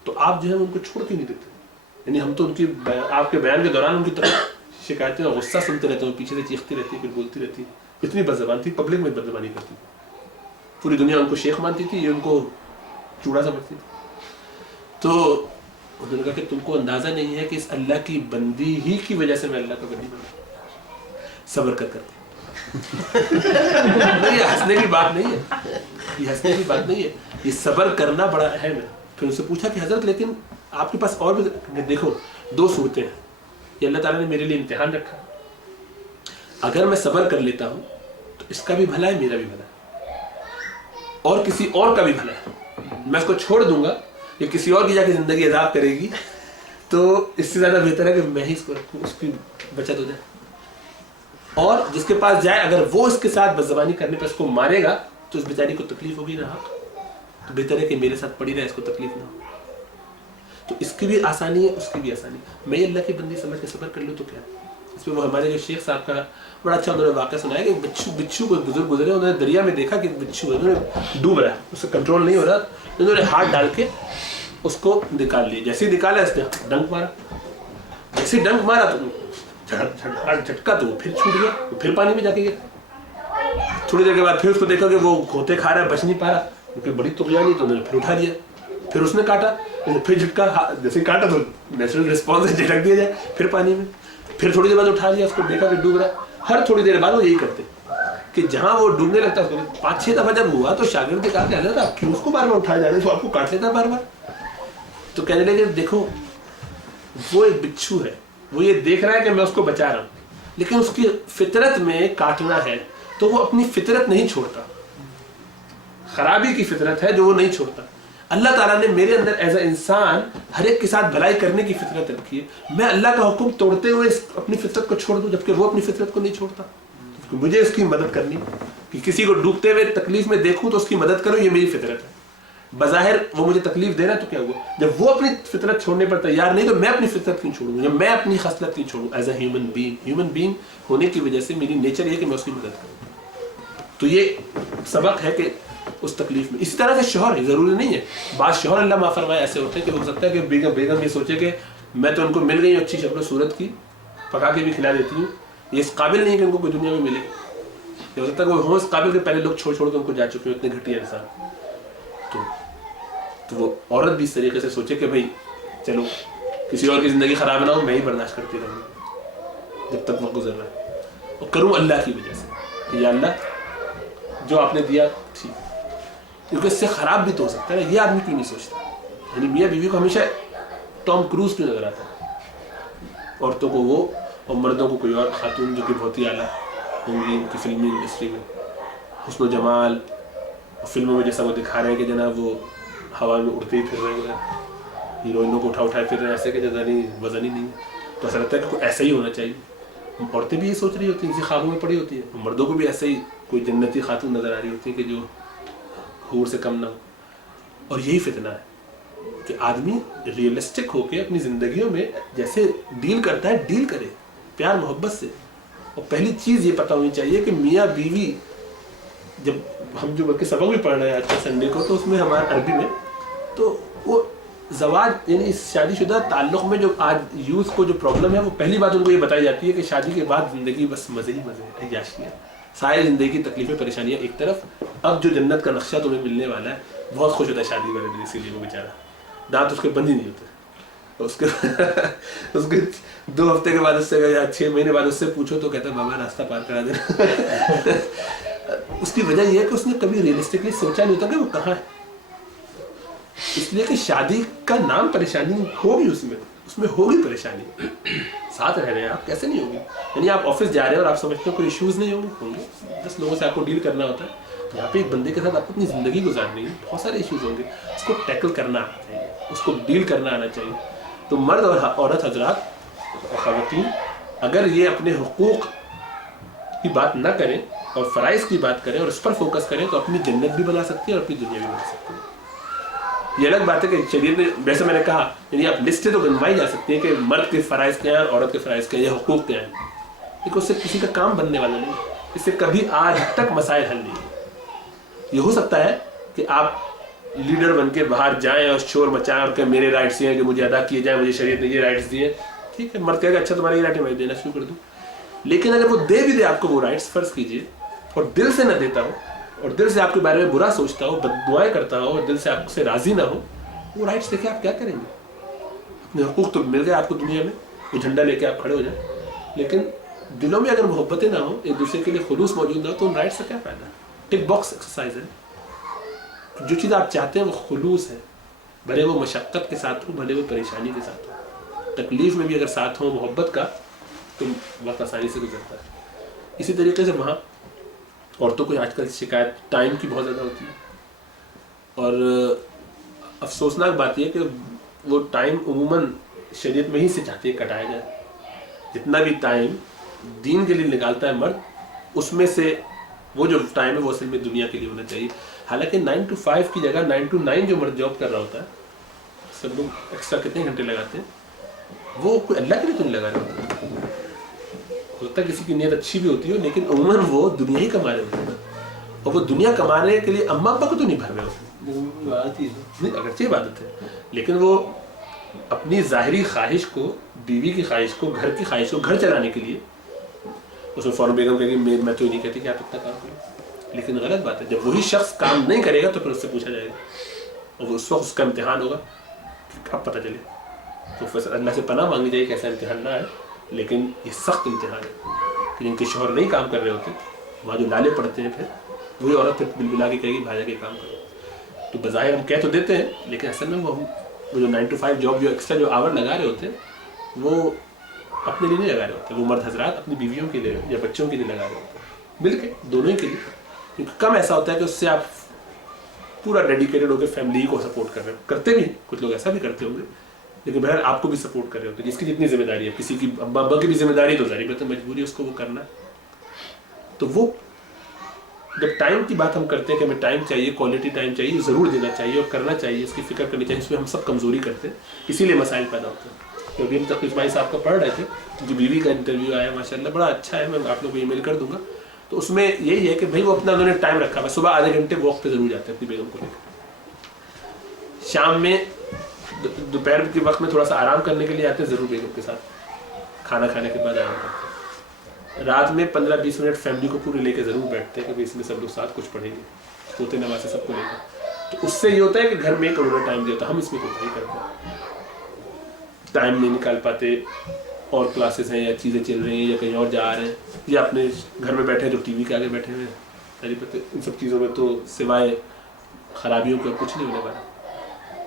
तो आप जो है उनको छोड़ क्यों नहीं देते? यानी हम तो उनकी आपके बयान के दौरान उनकी तरफ शिकायतें और गुस्सा सुनते रहते हैं, पीछे से चीखती रहती है, फिर बोलती रहती है, इतनी बदज़बान थी, पब्लिक में बदज़बानी करती थी, पूरी दुनिया उनको शेख मानती थी, ये उनको चूड़ा समझती थी। तो उन्होंने कहा कि तुमको अंदाज़ा नहीं है कि इस अल्लाह की बंदी ही की वजह से मैं अल्लाह का बंदी बना, सब्र कर करके। ये हंसने की बात नहीं है, ये हंसने की बात नहीं है, ये सब्र करना बड़ा अहम है। फिर उनसे पूछा कि हज़रत लेकिन आपके पास और भी, देखो दो सूरतें हैं, ये अल्लाह ताला ने मेरे लिए इम्तिहान रखा, अगर मैं सब्र कर लेता हूँ तो इसका भी भला है, मेरा भी भला है, और किसी और का भी भला है। मैं इसको छोड़ दूंगा या किसी और की जाके ज़िंदगी अज़ाब करेगी, तो इससे ज़्यादा बेहतर है कि मैं ही इसको रखूँ, उसकी बचत हो जाए। और जिसके पास जाए अगर वो इसके साथ बदज़बानी करने पर इसको मारेगा तो इस बेचारी को तकलीफ होगी ना, तो बेहतर है कि मेरे साथ पड़ी रहे, इसको तकलीफ ना हो। तो इसकी भी आसानी है, उसकी भी आसानी। मैं अल्लाह की बंदी समझ के सब्र कर लूँ तो क्या। इस पर वो हमारे जो शेख साहब का बड़ा अच्छा उन्होंने वाक़या सुनाया कि बिच्छू को बुजुर्ग गुजरे, उन्होंने दरिया में देखा कि बिच्छू उन्होंने डूब रहा है, उससे कंट्रोल नहीं हो रहा, उन्होंने हाथ डाल के उसको निकाल लिया। जैसे ही निकाला इसने डंक मारा, जैसे ही डंक मारा तो झटका तो फिर छूट गया, फिर पानी में जाके गया। थोड़ी देर के बाद फिर उसको देखा कि वो खोते खा रहा है, बच नहीं पा रहा, क्योंकि बड़ी तुगयानी, तो उन्होंने फिर उठा लिया, फिर उसने काटा, फिर झटका, जैसे काटा तो नेचुरल रिस्पॉन्स है, झटक दिया जाए, फिर पानी में, फिर थोड़ी देर बाद उठा लिया, उसको देखा कि डूब रहा है। हर थोड़ी देर बाद वो यही करते कि जहाँ वो डूबने लगता है 5-6 दफ़ा जब हुआ तो शागिर्द ने कहा कि हज़रत आप क्यों उसको बार बार उठाए जा रहे हैं, तो आपको काट लेता बार बार। तो कहने लगे देखो वो एक बिच्छू है, वो ये देख रहा है कि मैं उसको बचा रहा हूँ, लेकिन उसकी फितरत में काटना है, तो वो अपनी फितरत नहीं छोड़ता, खराबी की फितरत है जो वो नहीं छोड़ता। اللہ تعالیٰ نے میرے اندر ایز اے انسان ہر ایک کے ساتھ بھلائی کرنے کی فطرت رکھی ہے. میں اللہ کا حکم توڑتے ہوئے اپنی فطرت کو چھوڑ دوں جبکہ وہ اپنی فطرت کو نہیں چھوڑتا. مجھے اس کی مدد کرنی کہ کسی کو ڈوبتے ہوئے تکلیف میں دیکھوں تو اس کی مدد کروں, یہ میری فطرت ہے. بظاہر وہ مجھے تکلیف دینا تو کیا ہوا, جب وہ اپنی فطرت چھوڑنے پر تیار نہیں تو میں اپنی فطرت کیوں چھوڑوں, جب میں اپنی خصلت کیوں چھوڑوں ایز اے ہیومن بینگ ہونے کی وجہ سے میری نیچر یہ کہ میں اس کی مدد کروں. تو یہ سبق ہے کہ اس تکلیف میں. اسی طرح سے شوہر ضروری نہیں ہے, بعض شوہر اللہ معاف فرمائے ایسے ہوتے ہیں کہ ہو سکتا ہے کہ بیگم یہ سوچے کہ میں تو ان کو مل گئی ہوں اچھی شکل و صورت کی, پکا کے بھی کھلا دیتی ہوں, یہ اس قابل نہیں ہے کہ ان کو کوئی دنیا میں ملے. ہو سکتا ہے کہ وہ ہوں اس قابل کے پہلے لوگ چھوڑ کے ان کو جا چکے ہیں, اتنے گھٹیا انسان. تو وہ عورت بھی اس طریقے سے سوچے کہ بھائی چلو کسی اور کی زندگی خراب نہ ہو, میں ہی برداشت کرتی رہوں جب تک وقت گزر رہا ہے, اور کروں اللہ کی وجہ سے کہ یا اللہ جو آپ نے دیا ٹھیک, کیونکہ اس سے خراب بھی تو ہو سکتا ہے. یہ آدمی کیوں نہیں سوچتا, یعنی میاں بیوی کو ہمیشہ ٹام کروز کیوں نظر آتا ہے, عورتوں کو وہ اور مردوں کو کوئی اور خاتون جو کہ بہت ہی اعلیٰ ہوں گی ان کی فلمی انڈسٹری میں, حسن و جمال, فلموں میں جیسا وہ دکھا رہے ہیں کہ جناب وہ ہوا میں اڑتے ہی پھر رہے ہیں, ہیروئنوں کو اٹھائے پھر رہے ہیں ایسے کہ جیسا نہیں وزن ہی نہیں. تو ایسا لگتا ہے کہ ایسا ہی ہونا چاہیے. عورتیں بھی یہ سوچ رہی ہوتی ہیں, اسی خوابوں میں پڑی ہوتی ہیں. مردوں کو بھی ایسے ہی کوئی جنتی خاتون نظر آ رہی ہوتی ہے کہ جو حور سے کم نہ ہو. اور یہی فتنہ ہے کہ آدمی ریئلسٹک ہو کے اپنی زندگیوں میں جیسے ڈیل کرتا ہے ڈیل کرے پیار محبت سے. اور پہلی چیز یہ پتہ ہونی چاہیے کہ میاں بیوی, جب ہم جو بلکہ سبق بھی پڑھ رہے ہیں آج کل سنڈے کو, تو اس میں ہمارے عربی میں تو وہ زواج یعنی شادی شدہ تعلق میں جو آج یوز کو جو پرابلم ہے وہ پہلی بات ان کو یہ بتائی جاتی ہے کہ شادی کے بعد زندگی بس مزے ہی مزے ہے, عیاشیاں, ساری زندگی کی تکلیفیں پریشانیاں ایک طرف, اب جو جنت کا نقشہ تمہیں ملنے والا ہے. بہت خوش ہوتا ہے شادی والے دن, اسی لیے وہ بیچارہ دانت اس کے بند ہی نہیں ہوتے. اس کے 2 ہفتے کے بعد اس سے یا 6 مہینے بعد اس سے پوچھو تو کہتا ہے بابا راستہ پار کرا دینا. اس کی وجہ یہ ہے کہ اس نے کبھی ریئلسٹکلی سوچا نہیں ہوتا کہ وہ کہاں ہے. اس لیے کہ شادی کا نام پریشانی ہوگی, اس میں ہوگی پریشانی. ساتھ رہ رہے ہیں آپ, کیسے نہیں ہوگی. یعنی آپ آفس جا رہے ہیں اور آپ سمجھتے ہو کوئی ایشوز نہیں ہوں گے, 10 لوگوں سے آپ کو ڈیل کرنا ہوتا ہے. یہاں پہ ایک بندے کے ساتھ آپ کو اپنی زندگی گزارنی ہے, بہت سارے ایشوز ہوں گے, اس کو ٹیکل کرنا آنا چاہیے, اس کو ڈیل کرنا آنا چاہیے. تو مرد اور عورت حضرات اور خواتین اگر یہ اپنے حقوق کی بات نہ کریں اور فرائض کی بات کریں اور اس پر فوکس کریں تو اپنی جنت بھی بنا سکتی ہیں اور اپنی دنیا بھی بنا سکتی ہیں. یہ الگ بات ہے کہ شریعت میں ویسے میں نے کہا یعنی آپ لسٹیں تو بنوائی جا سکتی ہیں کہ مرد کے فرائض کیا ہیں اور عورت کے فرائض کیا ہیں یا حقوق کیا ہیں, لیکن اس سے کسی کا کام بننے والا نہیں, اس سے کبھی آج تک مسائل حل نہیں. یہ ہو سکتا ہے کہ آپ لیڈر بن کے باہر جائیں اور شور مچائیں اور کہ میرے رائٹس یہ ہیں کہ مجھے ادا کیے جائیں, مجھے شریعت نے یہ رائٹس دیے, ٹھیک ہے, مرد کہے گا اچھا تمہارے یہ رائٹ ہے میں دینا شروع کر دوں. لیکن اگر وہ دے بھی دے آپ کو وہ رائٹس, فرض کیجئے, اور دل سے نہ دیتا ہو اور دل سے آپ کے بارے میں برا سوچتا ہو, بد دعائیں کرتا ہو اور دل سے آپ سے راضی نہ ہو, وہ رائٹس دیکھے آپ کیا کریں گے. اپنے حقوق تو مل گئے آپ کو دنیا میں, وہ جھنڈا لے کے آپ کھڑے ہو جائیں, لیکن دلوں میں اگر محبتیں نہ ہوں, ایک دوسرے کے لیے خلوص موجود نہ ہو, تو ان رائٹس سے کیا فائدہ. ٹک باکس ایکسرسائز ہے. جو چیز آپ چاہتے ہیں وہ خلوص ہے, بھلے وہ مشقت کے ساتھ ہو, بھلے وہ پریشانی کے ساتھ ہو, تکلیف میں بھی اگر ساتھ ہو محبت کا تو وقت آسانی سے گزرتا ہے. اسی طریقے سے وہاں عورتوں کو آج کل شکایت ٹائم کی بہت زیادہ ہوتی ہے, اور افسوسناک بات یہ ہے کہ وہ ٹائم عموماً شریعت میں ہی سے چاہتے ہیں کٹایا جائے. جتنا بھی ٹائم دین کے لیے نکالتا ہے مرد, اس میں سے وہ جو ٹائم ہے وہ اصل میں دنیا کے لیے ہونا چاہیے. حالانکہ 9 to 5 کی جگہ 9 to 9 جو مرد جاب کر رہا ہوتا ہے, سب لوگ ایکسٹرا کتنے گھنٹے لگاتے ہیں, وہ کوئی اللہ کے لیے تو نہیں لگا رہے ہوتے. ہو سکتا ہے کسی کی نیت اچھی بھی ہوتی ہو, لیکن عموماً وہ دنیا ہی کما رہے ہوتے ہیں, اور وہ دنیا کمانے کے لیے اماں ابا کو تو نہیں بھر رہے ہوتے. اگرچہ عبادت ہے, لیکن وہ اپنی ظاہری خواہش کو, بیوی کی خواہش کو, گھر کی خواہش کو, گھر چلانے کے لیے, اس میں فوراً بیگم کہے گی میں تو نہیں کہتی کہ آپ اتنا کام کریں, لیکن غلط بات ہے. جب وہی شخص کام نہیں کرے گا تو پھر اس سے پوچھا جائے گا, اور اس وقت اس کا امتحان ہوگا, اب پتہ چلے. تو اللہ سے پناہ مانگی جائے کہ ایسا امتحان نہ ہے, لیکن یہ سخت امتحان ہے کہ جن کے شوہر نہیں کام کر رہے ہوتے, وہاں جو لالے پڑتے ہیں, پھر وہی عورت پھر بلبلا کے کہے گی بھائی جا کے کام کرو. تو بظاہر ہم کہہ تو دیتے ہیں, لیکن اصل میں وہ جو 9 to 5 جاب جو ایکسٹرا جو آور لگا رہے ہوتے ہیں وہ اپنے لیے نہیں لگا رہے ہوتے, وہ مرد حضرات اپنی بیویوں کے لیے یا بچوں کے لیے لگا رہے ہوتے ہیں, مل کے دونوں ہی کے لیے. کیونکہ کم ایسا ہوتا ہے کہ اس سے آپ पूरा डेडिकेटेड होकर फैमिली को सपोर्ट कर रहे हो, करते भी कुछ लोग ऐसा भी करते होंगे, लेकिन बहर आपको भी सपोर्ट कर रहे होते हैं, जिसकी जितनी जिम्मेदारी है, किसी की अब्बा की भी जिम्मेदारी तो जारी बात है, मजबूरी है उसको वो करना। तो वो जब टाइम की बात हम करते हैं कि हमें टाइम चाहिए, क्वालिटी टाइम चाहिए, ज़रूर देना चाहिए और करना चाहिए, इसकी फिक्र करनी चाहिए, इसमें हम सब कमज़ोरी करते हैं, इसीलिए मसाइल पैदा होते हैं। तो अभी हम तक इस्माइल साहब का पढ़ रहे थे, जो बीवी का इंटरव्यू आया माशाल्लाह बड़ा अच्छा है, मैं आप लोगों को ईमेल कर दूंगा। तो उसमें यही है कि भाई वो अपना उन्होंने टाइम रखा हुआ, सुबह आधे घंटे वॉक पे ज़रूर जाते हैं अपनी बेगम को लेकर, शाम में दोपहर के वक्त में थोड़ा सा आराम करने के लिए आते हैं ज़रूर बेगम के साथ, खाना खाने के बाद आराम करते हैं। रात में 15-20 मिनट फैमिली को पूरे लेके ज़रूर बैठते हैं कि इसमें सब लोग साथ कुछ पढ़ेंगे, सोते नमाज़ सबको लेकर। तो उससे ये होता है कि घर में एक उन्होंने टाइम दिया होता है, हम इसमें कुछ नहीं करते, टाइम नहीं निकाल पाते, और क्लासेस हैं या चीज़ें चल रही हैं या कहीं और जा रहे हैं, या अपने घर में बैठे हैं जो टीवी के आगे बैठे हुए हैं, इन सब चीज़ों में तो सिवाय ख़राबियों का कुछ नहीं होने वाला।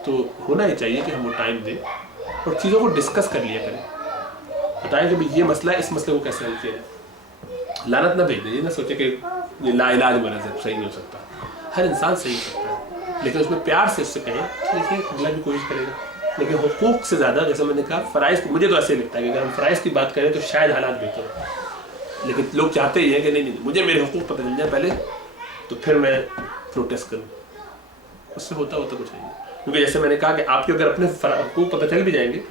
तो होना ही चाहिए कि हम वो टाइम दें और चीज़ों को डिस्कस कर लिया करें, बताएं कि भाई ये मसला है, इस मसले को कैसे हल किया जाए। लानत ना भेज दें, ये ना सोचे कि ये लाइलाज मरज़ है, सही नहीं हो सकता, हर इंसान सही हो सकता है, लेकिन उसमें प्यार से उससे कहें देखिए अगला भी कोशिश करेगा। लेकिन हुकूक से ज़्यादा, जैसे मैंने कहा, फ़राइज़, मुझे तो ऐसे लगता है कि अगर हम फ़राइज़ की बात करें तो शायद हालात बेहतर हो, लेकिन लोग चाहते ही हैं कि नहीं मुझे मेरे हुकूक पता चल जाए पहले, तो फिर मैं प्रोटेस्ट करूँ, उससे होता कुछ नहीं। क्योंकि जैसे मैंने कहा कि आपके अगर अपने हुकूक पता चल भी जाएंगे,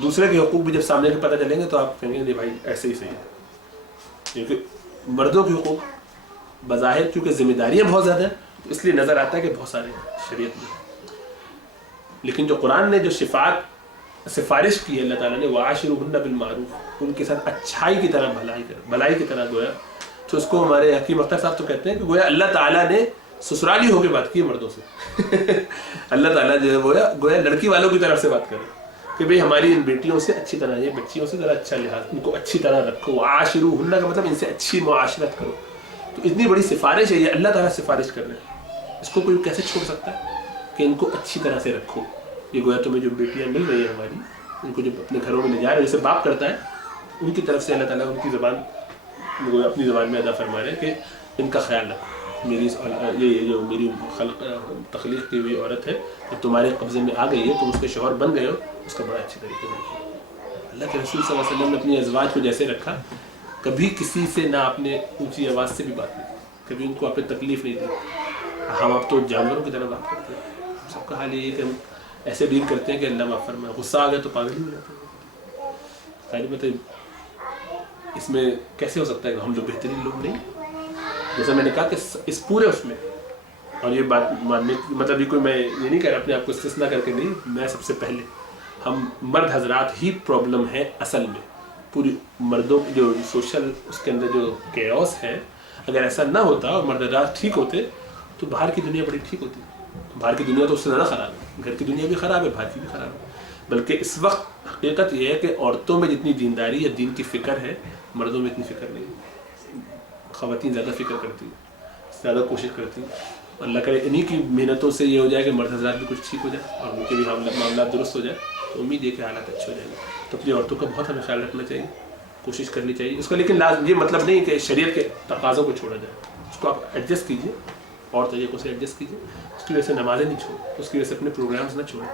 दूसरे के हुकूक भी जब सामने के पता चलेंगे तो आप कहेंगे नहीं भाई ऐसे ही सही है। क्योंकि मर्दों के हुकूक बज़ाहिर क्योंकि जिम्मेदारियाँ बहुत ज़्यादा हैं, तो इसलिए नज़र आता है कि बहुत सारे शरीयत में, लेकिन जो कुरान ने जो सिफारिश की है अल्लाह ताला ने, वाशिरुहुन्ना बिल मारूफ, उनके साथ अच्छाई की तरह भलाई की तरह गोया, तो उसको हमारे हकीम अख्तर साहब तो कहते हैं कि गोया अल्लाह ताला ने ससुराली होकर बात की है मर्दों से अल्लाह ताला जो है गोया लड़की वालों की तरफ से बात करे कि भाई हमारी इन बेटियों से अच्छी तरह, ये बच्चियों से ज़रा अच्छा लिहाज, इनको अच्छी तरह रखो, वाशिरुहुन्ना का मतलब इनसे अच्छी मुआशरत करो। तो इतनी बड़ी सिफारिश है, ये अल्लाह ताला सिफारिश कर रहे हैं, इसको कोई कैसे छोड़ सकता है कि इनको अच्छी तरह से रखो। ये गोया तुम्हें जो बेटियां मिल रही हैं हमारी, उनको जो अपने घरों में ले जा रहे हैं, जैसे बाप करता है, उनकी तरफ से अल्लाह ताला उनकी ज़बान अपनी ज़बान में अदा फरमा रहे हैं कि इनका ख्याल रखो, मेरी ये जो मेरी तख्लीक की हुई औरत है, जब तुम्हारे कब्ज़े में आ गई है, तुम उसके शौहर बन गए हो, उसका बड़ा अच्छे तरीके से रखो। अल्लाह के रसूल सल्लल्लाहु अलैहि वसल्लम ने अपनी अज़वाज को जैसे रखा, कभी किसी से ना आपने ऊँची आवाज़ से भी बात नहीं की, कभी उनको आपने तकलीफ़ नहीं दी। हम आप तो जानवरों की तरह बात करते हैं, सबका हाल ये है कि हम ऐसे डील करते हैं कि अल्लाह माफ़ फरमाए, गुस्सा आ गया तो पागल ही हो जाते हैं। सारी बातें इसमें कैसे हो सकता है कि हम लोग बेहतरीन लोग नहीं? जैसा मैंने कहा कि इस पूरे उसमें, और ये बात मानने मतलब ये कोई मैं ये नहीं कह रहा अपने आप को इस्तिस्ना करके, नहीं, मैं सबसे पहले हम मर्द हजरात ही प्रॉब्लम है असल में। पूरी मर्दों की जो सोशल उसके अंदर जो केओस है, अगर ऐसा ना होता और मर्द हजरात ठीक होते तो बाहर की दुनिया बड़ी ठीक होती। बाहर की दुनिया तो उससे ज़्यादा ख़राब है, घर की दुनिया भी ख़राब है, बाहर की भी ख़राब है। बल्कि इस वक्त हकीकत यह है कि औरतों में जितनी दीनदारी या दीन की फ़िक्र है, मर्दों में इतनी फ़िक्र नहीं है। ख़वातीन ज़्यादा फ़िक्र करती हैं, ज़्यादा कोशिश करती हैं। अल्लाह करे इन्हीं की मेहनतों से ये हो जाए कि मर्द हज़रात भी कुछ ठीक हो जाए और उनके भी मामला दुरुस्त हो जाए, तो उम्मीद है कि हालात अच्छे हो जाएंगे। तो अपनी औरतों का बहुत हमें ख्याल रखना चाहिए, कोशिश करनी चाहिए उसका। लेकिन लाजम ये मतलब नहीं कि शरीयत के तकाज़ों को छोड़ा जाए, उसको आप एडजस्ट कीजिए और तरीक़ों से एडजस्ट कीजिए। उसकी वजह से नमाज़ें नहीं छोड़ें, उसकी वजह से अपने प्रोग्राम्स ना छोड़ें,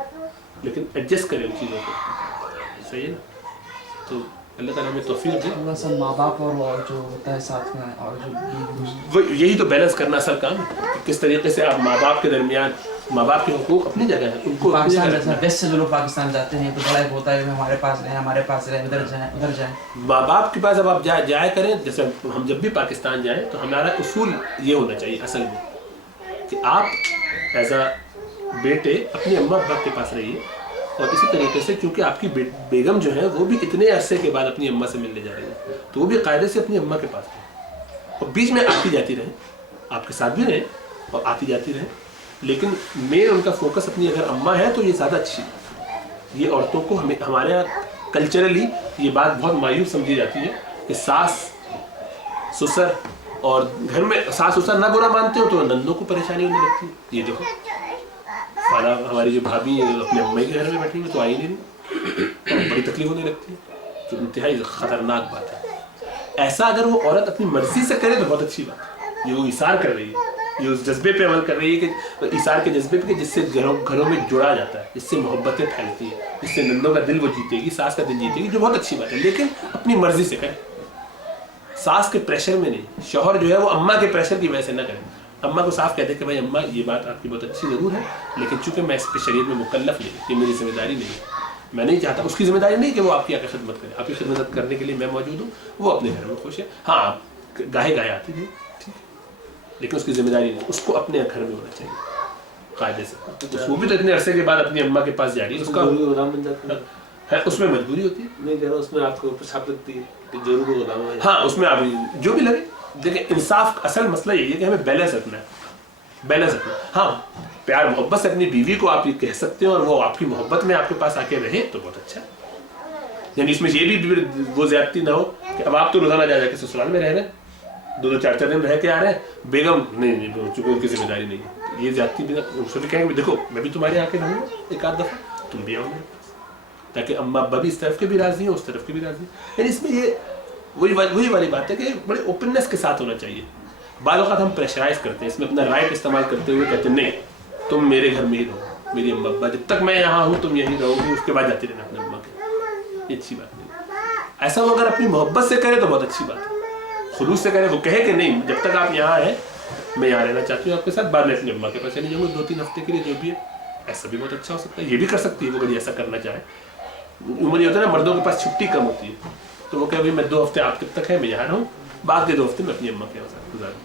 लेकिन एडजस्ट करें उन चीज़ों को, सही है ना? तो अल्लाह ताला हमें तौफीक दे। माँ बाप और जो होता है साथ में, और जो वो यही तो बैलेंस करना असल काम है, किस तरीके से आप माँ बाप के दरमियान, माँ बाप के हुकूक अपनी जगह है, उनको पाकिस्तान जैसा वेस्ट से जो लोग पाकिस्तान जाते हैं तो बड़ा एक होता है कि हमारे पास रहें, उधर जाएं। माँ बाप के पास अब आप जाया करें। जैसे हम जब भी पाकिस्तान जाएं तो हमारा उसूल ये होना चाहिए असल में कि आप एज अ बेटे अपनी अम्मा बाप के पास रहिए, और इसी तरीके से क्योंकि आपकी बेगम जो है वो भी इतने अरसे के बाद अपनी अम्मा से मिलने जा रही है, तो वो भी कायदे से अपनी अम्मा के पास रहे और बीच में आती जाती रहे, आपके साथ भी रहे और आती जाती रहे, लेकिन मेन उनका फोकस अपनी अगर अम्मा है तो ये ज़्यादा अच्छी है। ये औरतों को हमारे यहाँ कल्चरली ये बात बहुत मायूस समझी जाती है कि सास ससुर, और घर में सास ससुर ना बुरा मानते हो तो नंदों को परेशानी होने लगती है। ये देखो खाना हमारी जो भाभी अपने अम्मा के घर में बैठी हुई तो आई नहीं, तो बड़ी तकलीफ होने लगती है, जो इंतहाई ख़तरनाक बात है। ऐसा अगर वो औरत अपनी मर्ज़ी से करे तो बहुत अच्छी बात है, ये वो इशार कर रही है, ये उस जज्बे पे अमल कर रही है कि ईसार के जज्बे पे, जिससे घरों में जुड़ा जाता है, जिससे मोहब्बतें फैलती हैं, जिससे नंदों का दिल वो जीतेगी, सास का दिल जीतेगी, जो बहुत अच्छी बात है, लेकिन अपनी मर्जी से करे, सास के प्रेशर में नहीं। शौहर जो है वो अम्मा के प्रेशर की वजह से ना करे। अम्मा को साफ कहते कि भाई अम्मा ये बात आपकी बहुत अच्छी ज़रूर है, लेकिन चूंकि मैं इस पर शरीयत में मुकल्लफ नहीं, ये मेरी जिम्मेदारी नहीं है, मैं नहीं चाहता, उसकी जिम्मेदारी नहीं कि वो आपकी आके खिदमत करे, आपकी खिदमत करने के लिए मैं मौजूद हूँ, वो अपने घर में खुश है, हाँ गाहे गाहे आती है ठीक है, लेकिन उसकी जिम्मेदारी नहीं, उसको अपने घर में होना चाहिए कायदे से। तो वो भी तो इतने अरसे के बाद अपनी अम्मा के पास जा रही है, उसका है, उसमें मजबूरी होती है, नहीं कह रहा उसमें आपको प्रसाद लगती है कि जरूर गुलाम है। हाँ उसमें आप जो भी लगे, देखिए इंसाफ असल मसला यही है कि हमें बैलेंस रखना है, बैलेंस रखना। हाँ प्यार मोहब्बत से अपनी बीवी को आप ये कह सकते हो और वो आपकी मोहब्बत में आपके पास आके रहे तो बहुत अच्छा, यानी इसमें ये भी वो ज्यादती ना हो कि अब आप तो रोजाना जा जाके ससुराल में रह रहे हैं, 2-2 4-4 दिन रह के आ रहे हैं, बेगम नहीं चूंकि उनकी जिम्मेदारी नहीं है, ये ज्यादती भी उनसे भी कहेंगे देखो मैं भी तुम्हारे आके रहूँगा एक आध दफा, तुम भी आओगे, ताकि अम्मा अब्बा भी इस तरफ के भी राजी हैं, उस तरफ के भी राजी हैं। यानी इसमें ये वही वाली बात है कि बड़े ओपननेस के साथ होना चाहिए। बाद वक़्त हम प्रेशराइज करते हैं, इसमें अपना राइट इस्तेमाल करते हुए कहते हैं नहीं तुम मेरे घर में ही रहो, मेरी अम्मा अब्बा जब तक मैं यहाँ हूँ तुम यहीं रहोगे, उसके बाद जाती रहना अपने अम्मा के, ये अच्छी बात नहीं। ऐसा वो अगर अपनी मोहब्बत से करे तो बहुत अच्छी बात है, खुलूस से करे, वो कहे कि नहीं जब तक आप यहाँ हैं मैं यहाँ रहना चाहती हूँ आपके साथ, बाद में अपनी अम्मा के पास चली जाऊँगी 2-3 हफ्ते के लिए जो भी है, ऐसा भी बहुत अच्छा हो सकता है, ये भी कर सकती है वो अगर ऐसा करना चाहे। उम्र ये होता है ना मर्दों के पास छुट्टी कम होती है, तो वो कहे भाई मैं 2 हफ्ते आप तब तक है मैं यहाँ रहूँ, बाकी 2 हफ्ते मैं अपनी अम्मा के साथ गुजारूँ,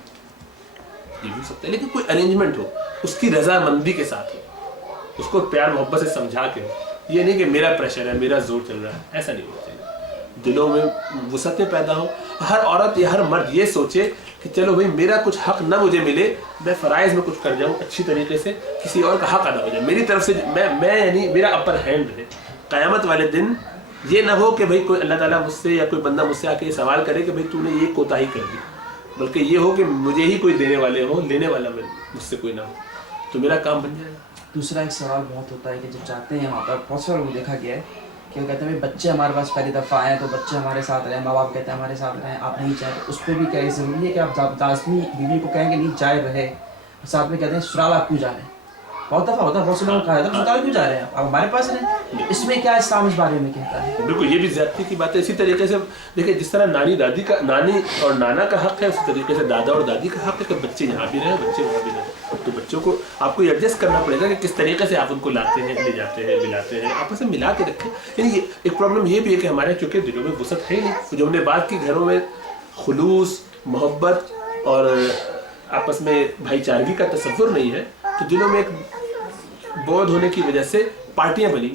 ये भी हो सकता है। लेकिन कोई अरेंजमेंट हो, उसकी रजामंदी के साथ हो, उसको प्यार मोहब्बत से समझा के हो, ये नहीं कि मेरा प्रेशर है मेरा जोर चल रहा है, ऐसा नहीं होना चाहिए। दिलों में वुसअतें पैदा हो, हर औरत या हर मर्द ये सोचे कि चलो भाई मेरा कुछ हक ना मुझे मिले, मैं फ़राइज़ में कुछ कर जाऊँ अच्छी तरीके से, किसी और का हक अदा हो जाए मेरी तरफ से, मैं यानी मेरा अपर हैंड रहे। क़यामत वाले दिन ये ना हो कि भाई कोई अल्लाह ताला मुझसे या कोई बंदा मुझसे आके ये सवाल करे कि भाई तूने ये कोताही कर दी, बल्कि ये हो कि मुझे ही कोई देने वाले हो, लेने वाला मुझसे कोई ना हो, तो मेरा काम बन जाएगा। दूसरा एक सवाल बहुत होता है कि जब जाते हैं वहाँ पर बहुत सारे लोग देखा गया है कि कहते हैं बच्चे हमारे पास पहली दफ़ा आए तो बच्चे हमारे साथ रहें, माँ बाप कहते हैं हमारे साथ रहें, आप नहीं चाहते, उस पर भी क्या ज़रूरी है कि आप लाजमी बीवी को कहेंगे नहीं जाए रहे, साथ में कहते हैं ससुराल आप क्यों जा रहे हैं, बहुत दफ़ा होता है, बहुत से लोगों को कहा जाता है ससुराल क्यों जा रहे हैं आप हमारे पास रहें, इसमें क्या इस्लाम इस बारे में कहता है? बिल्कुल ये भी ज़्यादती की बात है। इसी तरीके से देखिए जिस तरह नानी और नाना का हक है, उसी तरीके से दादा और दादी का हक है कि बच्चे यहाँ भी रहें बच्चे वहाँ भी रहें, तो बच्चों को आपको एडजस्ट करना पड़ेगा कि किस तरीके से आप उनको लाते हैं, ले जाते हैं, मिलाते हैं, आपस में मिला के रखें। यानी एक प्रॉब्लम ये भी है कि हमारे चूँकि दिलों में वसअत है नहीं, जो हमने बात की घरों में खुलूस मोहब्बत और आपस में भाईचारगी का तसव्वुर नहीं है, तो दिलों में एक बोध होने की वजह से पार्टियां बनी,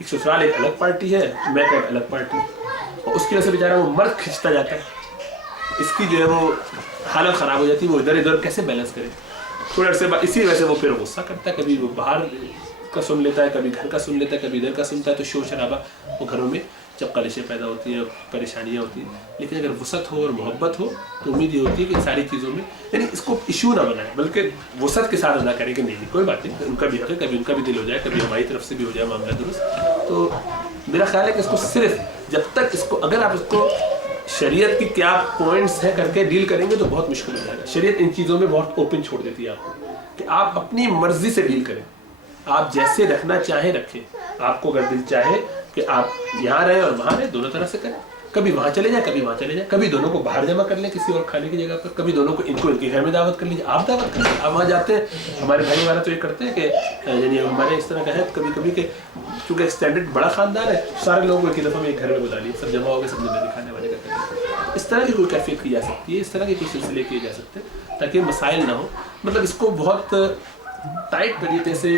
एक ससुराल एक अलग पार्टी है, मैं का एक अलग पार्टी, और उसकी वजह से बेचारा वो मर्द खिंचता जाता है, इसकी जो है वो हालत ख़राब हो जाती है, वो इधर इधर कैसे बैलेंस करे। थोड़े अरसे बाद इसी वजह से वो फिर गुस्सा करता है, कभी वो बाहर का सुन लेता है, कभी घर का सुन लेता है, कभी इधर का सुनता है, तो शोर शराबा वो घरों में जब कलिशें पैदा होती हैं, परेशानियाँ होती हैं। लेकिन अगर वसअत हो और मोहब्बत हो तो उम्मीद ये होती है कि इन सारी चीज़ों में यानी इसको इशू ना बनाए, बल्कि वसअत के साथ अदा करें कि नहीं कोई बात नहीं, उनका भी हक है, कभी उनका भी दिल हो जाए, कभी हमारी तरफ से भी हो जाए मामला दुरुस्त। तो मेरा ख्याल है कि इसको सिर्फ जब तक इसको अगर आप इसको शरीयत की क्या पॉइंट्स है करके डील करेंगे तो बहुत मुश्किल हो जाएगा। शरीयत इन चीज़ों में बहुत ओपन छोड़ देती है आपको कि आप अपनी मर्जी से डील करें, आप जैसे रखना चाहें रखें। आपको अगर दिल चाहे कि आप यहाँ रहें और वहाँ रहें, दोनों तरह से करें, कभी वहाँ चले जाए, कभी वहाँ चले जाए, कभी दोनों को बाहर जमा कर लें किसी और खाने की जगह पर, कभी दोनों को इनको इनके घर में दावत कर लीजिए, आप दावत कर लीजिए, आप वहाँ जाते हैं। हमारे भाई वाला तो ये करते हैं कि यानी हमारे इस तरह का है कभी कभी कि चूँकि एक्सटेंडेड बड़ा ख़ानदान है, सारे लोगों को एक दफ़ा में एक घर में बुला लिए, सब जमा हो गए, सब जिम्मेदारी खाने वाले का। इस तरह की कोई कैफियत की जा सकती है, इस तरह के कोई सिलसिले किए जा सकते हैं ताकि मसाइल ना हो। मतलब इसको बहुत टाइट तरीके से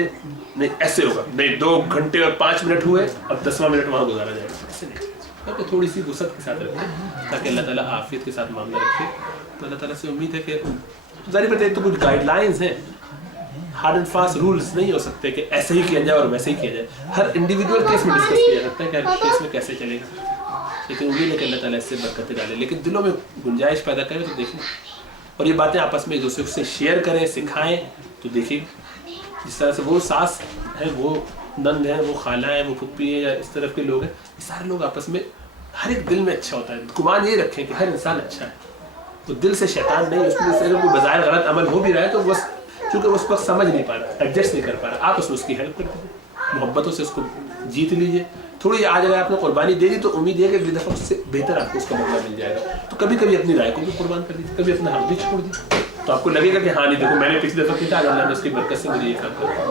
नहीं ऐसे होगा, नहीं 2 घंटे और 5 मिनट हुए और 10वां मिनट वहाँ गुजारा जाएगा, ऐसे नहीं। तो थोड़ी सी वसअत के साथ रखें ताकि अल्लाह ताला आफियत के साथ मामला रखे। तो अल्लाह ताला से उम्मीद है कि ज़ाहिर बात है तो कुछ गाइडलाइंस हैं, हार्ड एंड फास्ट रूल्स नहीं हो सकते कि ऐसे ही किया जाए और वैसे ही किया जाए। हर इंडिविजुअल केस में डिस्कस किया जाता है कि हर केस में कैसे चलेगा, लेकिन उम्मीद है कि अल्लाह ताला इससे बरकत डाले, लेकिन दिलों में गुंजाइश पैदा करें तो देखें, और ये बातें आपस में एक दूसरे से शेयर करें, सिखाएं। तो देखिए जिस तरह से वो सास है, वो नंद है, वो खाला है, वो फुप्पी है, या इस तरफ के लोग हैं, ये सारे लोग आपस में हर एक दिल में अच्छा होता है। गुमान ये रखें कि हर इंसान अच्छा है, تو دل سے شیطان نہیں, اس میں سے کوئی بظاہر غلط عمل ہو بھی رہا ہے تو بس چونکہ اس وقت سمجھ نہیں پا رہا, ایڈجسٹ نہیں کر پا رہا, آپ اس میں اس کی ہیلپ کر دیجیے, محبتوں سے اس کو جیت لیجیے. تھوڑی آج اگر آپ نے قربانی دے دی تو امید ہے کہ اگلی دفعہ اس سے بہتر آپ کو اس کا بدلہ مل جائے گا. تو کبھی کبھی اپنی رائے کو بھی قربان کر دیجیے, کبھی اپنا حق بھی چھوڑ دیجیے, تو آپ کو لگے گا کہ ہاں نہیں دیکھو میں نے پچھلی دفعہ کیا تھا, اللہ نے اس کی برکت سے مجھے یہ کام کیا.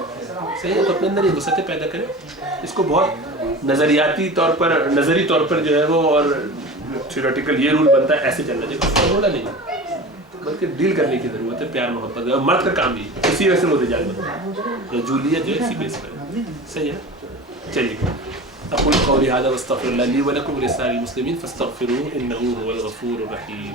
صحیح ہے, تو اپنے اندر یہ وسعتیں پیدا کریں, اس کو بہت نظریاتی طور پر, نظری طور پر جو ہے وہ, اور تھیوریٹیکل یہ رول بنتا ہے ایسے چلنا چاہیے, فارمولا نہیں, بلکہ ڈیل کرنے کی ضرورت ہے, پیار محبت ہے, اور مرد کا کام بھی اسی وجہ سے وہ رجال بنتا ہے, رجولیت جو ہے اسی بیس پر. صحیح ہے, چلیے. اقول قولی هذا واستغفر الله لي ولكم ولسائر المسلمين فاستغفروه انه هو الغفور الرحيم.